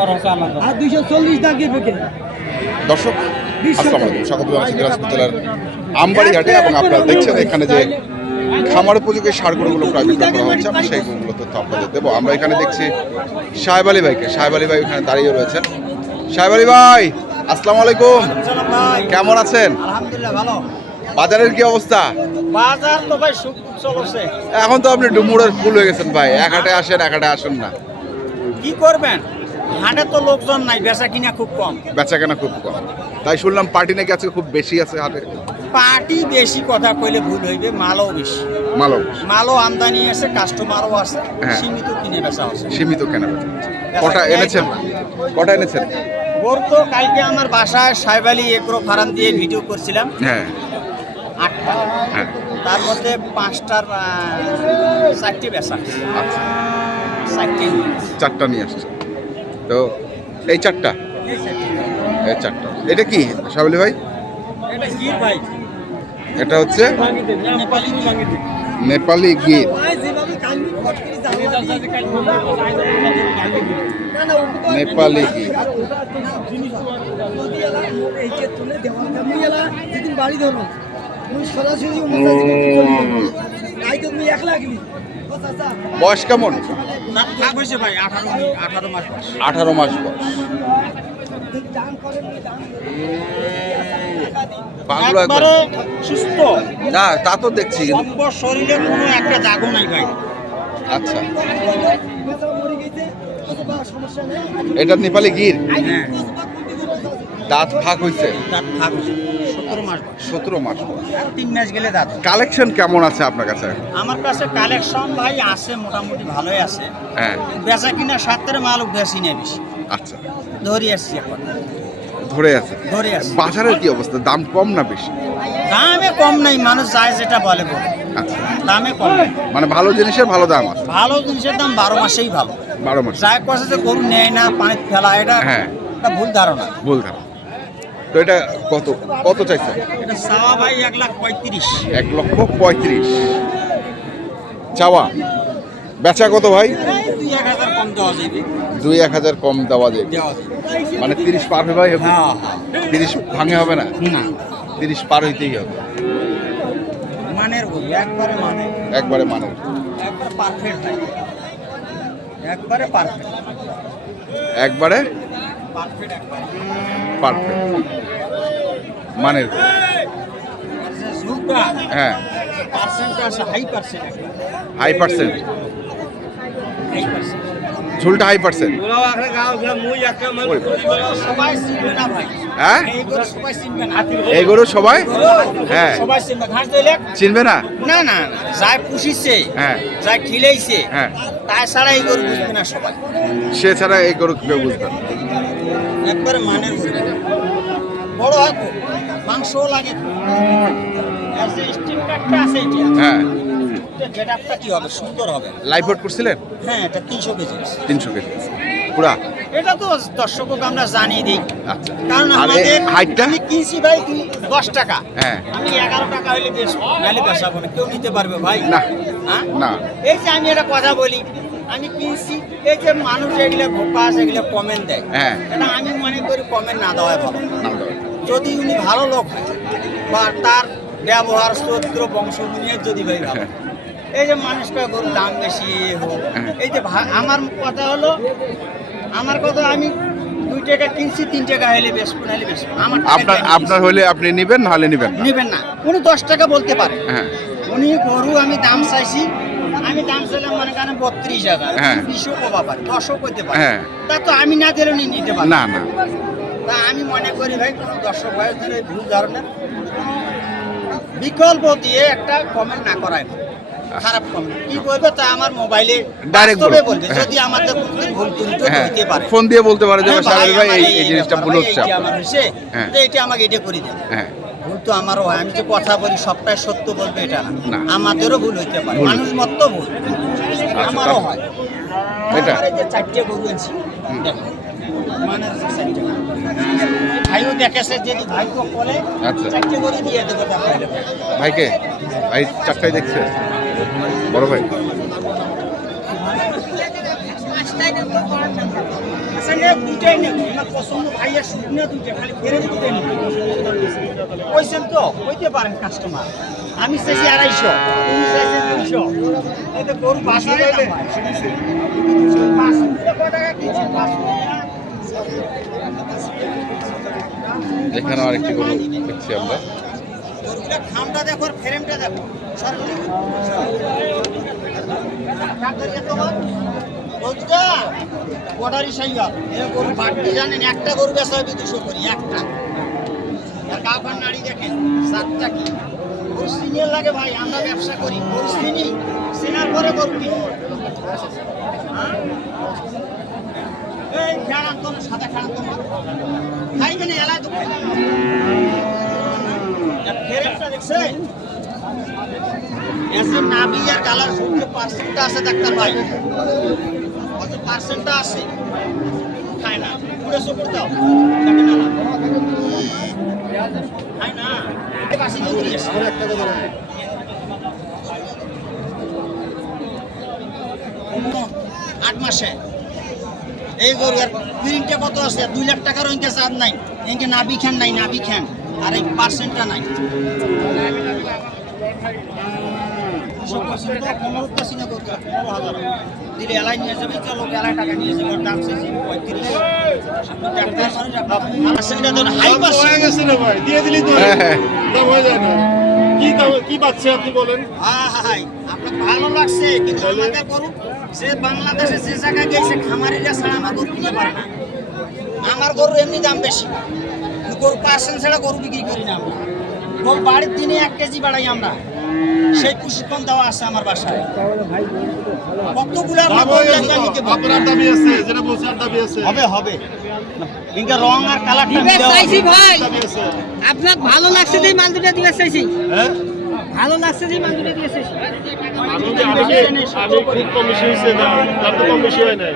ওর হচ্ছে আলাদা আর দুইশো চল্লিশ দাগে দর্শক আসসালামু। আলাইকুম। স্বাগত জানাচ্ছি দিনাজপুর জেলার আমবাড়ি ঘাটে এবং আপনারা দেখছেন এখানে যে খামার উপযোগী সার গরুগুলো প্রায় বিক্রয় করা হচ্ছে। আমি সেই গরুগুলো তথ্য আপনাদের দেবো। আমরা এখানে দেখছি সাহেব আলী ভাইকে। সাহেব আলী ভাই ওখানে দাঁড়িয়ে রয়েছেন। সাহেব আলী ভাই আসসালামু আলাইকুম। কেমন আছেন? বাজারের কি অবস্থা? বাজার তো ভাই চলছে। এখন তো আপনি ডুমুরের ফুল হয়ে গেছেন ভাই। এক হাটে আসেন এক হাটে আসেন না। কি করবেন? হাটে তো লোকজন নাই বেচা কিনা খুব কম। বেচা কেনা খুব কম। তাই শুনলাম পার্টি নাকি আজকে খুব বেশি আছে হাটে। পার্টি বেশি কথা কইলে ভুল হইবে মালও বেশি। মালও মালও আমদানি আছে কাস্টমারও আছে হ্যাঁ। সীমিত কিনে বেচা আছে সীমিত কেনা বেচা। কটা এনেছেন? কটা এনেছেন? ওর তো কালকে আমার বাসায় সাইবালি এগ্রো ফার্ম দিয়ে ভিডিও করছিলাম। হ্যাঁ। আটটা। হ্যাঁ। তার মধ্যে পাঁচটার আহ, চারটে বেচা। আচ্ছা। চারটে চারটা নিয়ে আসছে। তো এই চারটা। এই চারটা। এটা কি সাবলি ভাই? এটা এটা হচ্ছে নেপালি কি? নেপালি গির। যেভাবে কালমি ফট করে জানলা দিয়ে- না, না, ও তো- নেপালি গির। নদী এলা, এই যে তুলে দেওয়াল কামি এলা, যেদিন বাড়ি ধরো মুই সরাসরি ও। মোটা জীবন চলে গেলো। তাই তো তুমি একলা গেলি বয়স কেমন? আঠারো মাস বয়স। একবার। সুস্থ? না তা তো দেখছি কিন্তু সম্পর শরীরে কোনো একটা দাগও নাই ভাই। আচ্ছা। বেচারা মরে গেছে, ও তো বা সমস্যা নেই। এটা নেপালি গির? হ্যাঁ। দাঁত ফাঁক হয়েছে তার ভাগ হয়েছে সতেরো মাস সতেরো মাস তিন মাস গেলে দাঁত কালেকশন কেমন আছে আপনার কাছে? আমার কাছে কালেকশন ভাই আছে মোটামুটি ভালোই আছে। হ্যাঁ। বেচা কিনা সাতের মাল বেশি নেই বেশি। আচ্ছা। ধরে আসছি এখন। ধরে আছে? ধরে আসছি। বাজারের কি অবস্থা? দাম কম না বেশি? দামে কম নাই মানুষ যায় যেটা বলে বলে। আচ্ছা। দামে কম নাই। মানে ভালো জিনিসের ভালো দাম আছে? ভালো জিনিসের দাম বারো মাসেই ভালো। বারো মাস। যায় কষে যে গরু নেয় না পানি ফেলা এটা হ্যাঁ। ভুল ধারণা। ভুল ধারণা। তো এটা কত? কত চাইছে? এক লাখ পঁয়ত্রিশ। এক লক্ষ পঁয়ত্রিশ। চাওয়া? বেচা কত ভাই? দুই এক হাজার কম দেওয়া দেওয়া মানে তিরিশ পার হবে ভাই? হ্যাঁ হ্যাঁ। তিরিশ ভাঙে হবে না? না। তিরিশ পার হইতেই হবে। মানের একবারে মানে একবারে মানে একবার পারফেক্ট একবারে পারফেক্ট একবারে পারফেক্ট যে ঝুঁকটা হ্যাঁ। হাই পার্সেন্ট ঝুলটা হাই পার্সেন্ট হ্যাঁ? গরু। সবাই? হ্যাঁ। সবাই চিনবে। না? না না যাই পুষিছে। হ্যাঁ। যাই খিলেইছে। হ্যাঁ। তাই ছাড়া এই গরু বুঝবে না সবাই। সে ছাড়া এই গরু কেউ বুঝবে না। একবারে মানের গরু বড় হয় খুব। মাংসও লাগে হ্যাঁ। কি হবে? সুন্দর হবে। লাইভ আউট করছিলেন? হ্যাঁ এটা তিনশো কেজি তিনশো কেজি পুরা? এটা তো দর্শককে আমরা জানিয়ে দিই। আচ্ছা। কারণ আমাদের হাইটটা আমি কিনছি ভাই দশ টাকা। হ্যাঁ। আমি এগারো টাকা হইলে বেশ নাহলে বেসাবো না। কেউ নিতে পারবে ভাই। না। হ্যাঁ? না। এই যে আমি একটা কথা বলি। আমি কিনছি এই যে মানুষ এগুলো ভোকা এগুলো কমেন্ট দেয় হ্যাঁ। এটা আমি মনে করি কমেন্ট না দেওয়াই ভালো। যদি উনি ভালো লোক হয় বা তার ব্যবহার চরিত্র বংশগুলিয়ে যদি ভাই ভালো। হ্যাঁ। এই যে মানুষকে গরুর দাম বেশি হোক হ্যাঁ। এই যে আমার কথা হলো আমার কথা আমি দুই টাকা কিনছি তিন টাকা হলে বেশ হলে বেশ। আমার আপনার আপনার হলে আপনি নেবেন নাহলে নেবেন না? নেবেন না। উনি দশ টাকা বলতে পারে। হ্যাঁ। উনি গরু আমি দাম চাইছি আমি দাম চাইলাম মনে করেন বত্রিশ হাজার। হ্যাঁ। বিশও কবা পারে দশও করতে পারে। হ্যাঁ। তা তো আমি না দিলে উনি নিতে পারে না না। তা আমি মনে করি ভাই কোনো দর্শক জন্য এই ভুল ধারণা বিকল্প দিয়ে একটা কমেন্ট না করায় খারাপ কমেন্ট কি বলবে তা আমার মোবাইলে বাস্তবে বলবে। বলবে হ্যাঁ। যদি আমাদের কোনোদিন ভুল ত্রুটি হ্যাঁ। পারে। ফোন দিয়ে বলতে পারে যে হ্যাঁ, ভাই এই জিনিসটা ভুল হচ্ছে আমার হয়েছে হ্যাঁ। এটা আমাকে এটা করে দেন হ্যাঁ। ভুল তো আমারও হয় আমি যে কথা বলি সবটাই সত্য বলবে এটা না। আমাদেরও ভুল হইতে পারে মানুষ মত ভুল। আমারও হয়। এটা? যে চারটে আনছি মানে ভাইও দেখেছে যদি ভাই তো বলে আচ্ছা। চারটে গরু দিয়ে দেবো ভাইকে? ভাই চারটাই দেখছে বড় ভাই। আচ্ছা নে দুইটাই নে আমার পছন্দ ভাইয়া শুকনো দুইটা খালি ফেরে নে কইছেন তো কইতে পারেন কাস্টমার আমি চাইছি আড়াইশো তুমি চাইছেন দুইশো এতে গরু। পাঁচশো। এখানে আরেকটি গরু দেখছি আমরা খামটা দেখো ফ্রেমটা দেখো সরকারি জানেন একটা গরু বেচা হবে করি একটা। আর নাড়ি দেখেন সাতটা কি? গরু লাগে ভাই আমরা ব্যবসা করি। গরু চিনি চেনার পরে গরু হ্যাঁ? এই খেয়াল না, সাদা খেয়াল আনতো না। খাইবে না এলাই তো খাই। দেখছে? এসে নাবি আর কালার সূর্য পার্সেন্টটা আছে ডাক্তার ভাই। পার্সেন্টটা আছে। খায় না। পুরো সুপুর দাও। খাবে না না। খায় না। আসে আট মাসে। এই গরু আর প্রিন্টে কত আছে? দুই লাখ টাকারও ইনকে চাঁদ নাই। ইনকে নাবি খান নাই নাবি খান। আর এই পার্সেন্টটা নাই। ভালো লাগছে কিন্তু গরু বাংলাদেশে যে জায়গায় গেছে আমার। গরু আমার এমনি দাম বেশি গরু পার্সেন্ট ছাড়া গরু বিক্রি করি না আমরা। গরু বাড়ির দিনে এক কেজি বাড়াই আমরা। সেই প্রশিক্ষণ দেওয়া আছে আমার বাসায়। আপনার দাবি আছে যেটা বলছি দাবি আছে। হবে হবে। কিন্তু রং আর কালারটা দিবে ভাই। আছে। আপনার ভালো লাগছে যে মাল দুটা দিবে চাইছি। হ্যাঁ? ভালো লাগছে যে মাল দুটা দিবে আমি আমি আমি খুব কম বেশি হয়েছে না তার তো কম বেশি হয় নাই।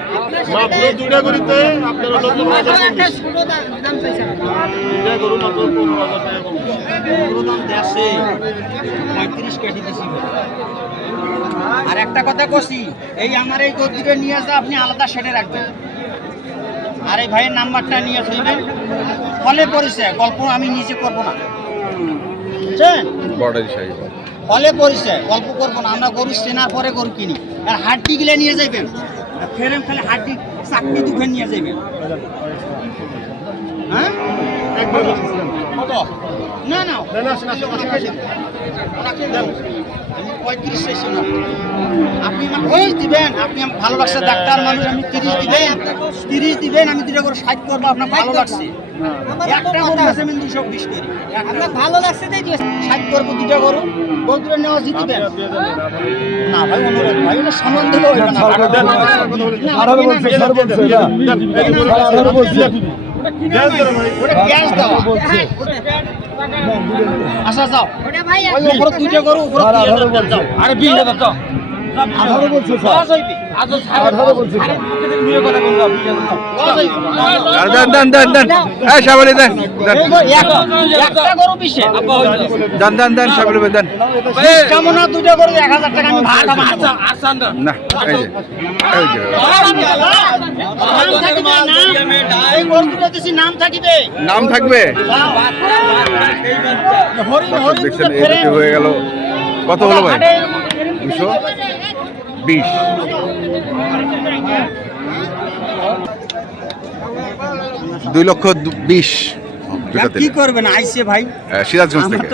মাত্র দুইটা করিতে আপনার হলো পনেরো হাজার কম বেশি। ছোট দাম দাম চাইছে দুইটা গরু মাত্র পনেরো হাজার টাকা কম বেশি। গরুর দাম দেশে পঁয়ত্রিশ কেজি দিছি। আর একটা কথা কছি এই আমার এই গদ্দিটা নিয়ে আসা আপনি আলাদা সেটে রাখবেন। আর এই ভাইয়ের নাম্বারটা নিয়ে শুনবেন ফলে পরিচয় গল্প আমি নিজে করব না। বুঝছেন? ফলে পরিচয় গল্প করব না আমরা গরু চেনার পরে গরু কিনি। আর হাড্ডি গিলে নিয়ে যাইবেন। আর ফেরেম খালি হাড্ডি চাকরি দুখে নিয়ে যাইবেন। হ্যাঁ? না। আমি পঁয়ত্রিশ চাইছি না। আপনি আমাকে দিবেন আপনি ভালো লাগছে ডাক্তার মানুষ আমি তিরিশ দিবেন। তিরিশ দিবেন আমি দুটো করে ষাট করব আপনার ভালো লাগছে। একটা গরু আছে আমি দুশো বিশ করি। আপনার ভালো লাগছে তাই ষাট করব দুটো গরু গরু নেওয়া জিতিবেন না ভাই অনুরোধ ভাই ওটা সমান দিলে হইবে না না, আঠারো বলছে, না, বলছে, আঠারো বলছে। ওটা ক্যাশ দেওয়া আচ্ছা যাও। উপরে দুইটা উপরে আরে বিশ হাজার দাও আঠারো বলছে, আঠারো দেন দেন দেন দেন হ্যাঁ সাবালি দেন দেন। দেন দেন সাবালি দেন। কেমন না দুইটা গরু এক হাজার টাকা আমি ভাড়া না এই যে। নাম থাকিবে, দুটো দুটো। দুটো হয়ে গেল। কত হলো ভাই? দুশো বিশ। দুই লক্ষ বিশ। কি করবেন? আইসে ভাই। সিরাজগঞ্জ থেকে।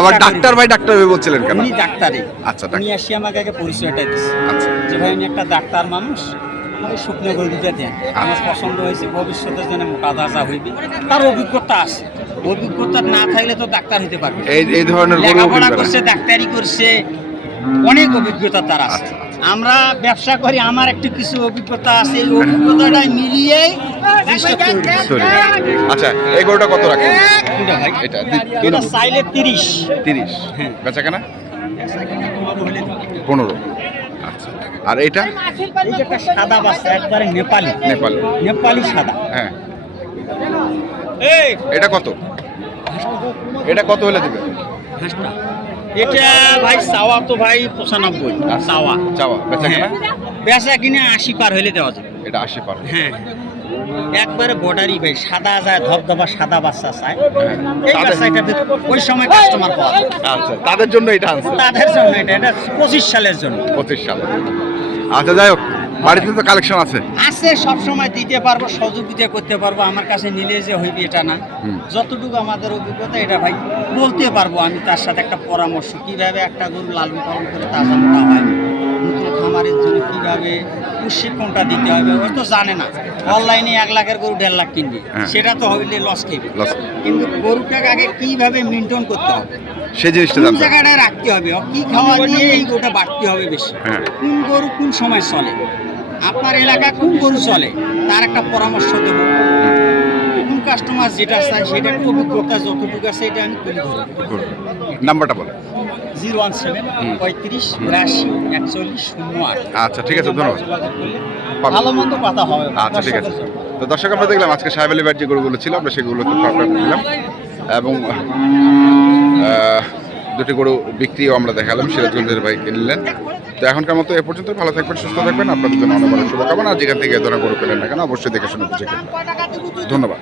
আবার ডাক্তার ভাই ডাক্তার ভাই বলছিলেন কেন? উনি ডাক্তারে আচ্ছা, উনি আসি আমাকে আগে পরিচয়টা দিচ্ছে আচ্ছা। যে ভাই আমি একটা ডাক্তার মানুষ। আমাকে শুকনো করে দিতে দেন আমার পছন্দ হয়েছে ভবিষ্যতের জন্য মোটা তাজা হইবে। তার অভিজ্ঞতা আছে। অভিজ্ঞতা না থাকলে তো ডাক্তার হতে পারবে এই এই ধরনের লেখাপড়া করছে ডাক্তারি করছে। অনেক অভিজ্ঞতা তার আছে। আচ্ছা, আমরা ব্যবসা করি আমার একটু কিছু অভিজ্ঞতা আছে এই অভিজ্ঞতাটা মিলিয়ে আচ্ছা এই গরুটা কত রাখেন? এটা এটা চাইলে তিরিশ। তিরিশ। বেচা কেনা পনেরো। আচ্ছা আর এটা সাদা বাচ্চা একবারে নেপালি। নেপাল। নেপালি সাদা। হ্যাঁ। এটা কত? এটা কত হলে দিবে এটা ভাই চাওয়া তো ভাই পঁচানব্বই চাওয়া চাওয়া বেচা কিনা? বেচা কিনে আশি পার হইলে দেওয়া যাবে এটা আশি পার হ্যাঁ। একবারে বর্ডারই ভাই সাদা যায় ধবধবা সাদা বাচ্চা চায়। এই তাদের- বাচ্চাটা ওই সময় কাস্টমার পাওয়া যায়। আচ্ছা তাদের জন্য এটা আনছে। তাদের জন্য এটা এটা পঁচিশ সালের জন্য। পঁচিশ সাল আচ্ছা যাই হোক। বাড়িতে তো কালেকশন আছে। আছে সব সময় দিতে পারব সহযোগিতা করতে পারব আমার কাছে নিলে যে হইবে এটা না। যতটুকু আমাদের অভিজ্ঞতা এটা ভাই বলতে পারব আমি তার সাথে একটা পরামর্শ কীভাবে একটা গরু লালন পালন করে তাজা মোটা হয় নতুন খামারের জন্য কীভাবে প্রশিক্ষণটা দিতে হবে ও তো জানে না। অনলাইনে এক লাখের গরু দেড় লাখ কিনবে হ্যাঁ। সেটা তো হইলে লস Loss। কিন্তু গরুটাকে আগে কীভাবে মেনটেন করতে হবে? সেই জিনিসটা কোন জায়গাটায় রাখতে হবে? কি খাওয়া দিয়ে এই গরুটা বাড়তে হবে বেশি? হ্যাঁ। কোন গরু কোন সময় চলে? আপনার এলাকায় কোন গরু চলে তার একটা পরামর্শ দেবো। কোন কাস্টমার যেটা চায় সেটা একটু অভিজ্ঞতা যতটুকু আছে এটা আমি তুলে ধরবো। নাম্বারটা বলে জিরো ওয়ান সেভেন পঁয়ত্রিশ বিরাশি একচল্লিশ শূন্য আট। আচ্ছা ঠিক আছে ধন্যবাদ। ভালো মন্দ কথা হবে। আচ্ছা ঠিক আছে। তো দর্শক আমরা দেখলাম আজকে সাহেব আলী যে গরুগুলো ছিল আমরা সেগুলো তো প্রাপ্য দিলাম এবং দুটি গরু বিক্রিও আমরা দেখালাম সিরাজগঞ্জের ভাই কিনলেন। তো এখনকার মতো এ পর্যন্ত ভালো থাকবেন, সুস্থ থাকবেন। আপনাদের জন্য অনেক অনেক শুভকামনা। আর যেখান থেকে ধরনের গরু পেলেন না কেন, অবশ্যই দেখে শুনে বুঝে ধন্যবাদ।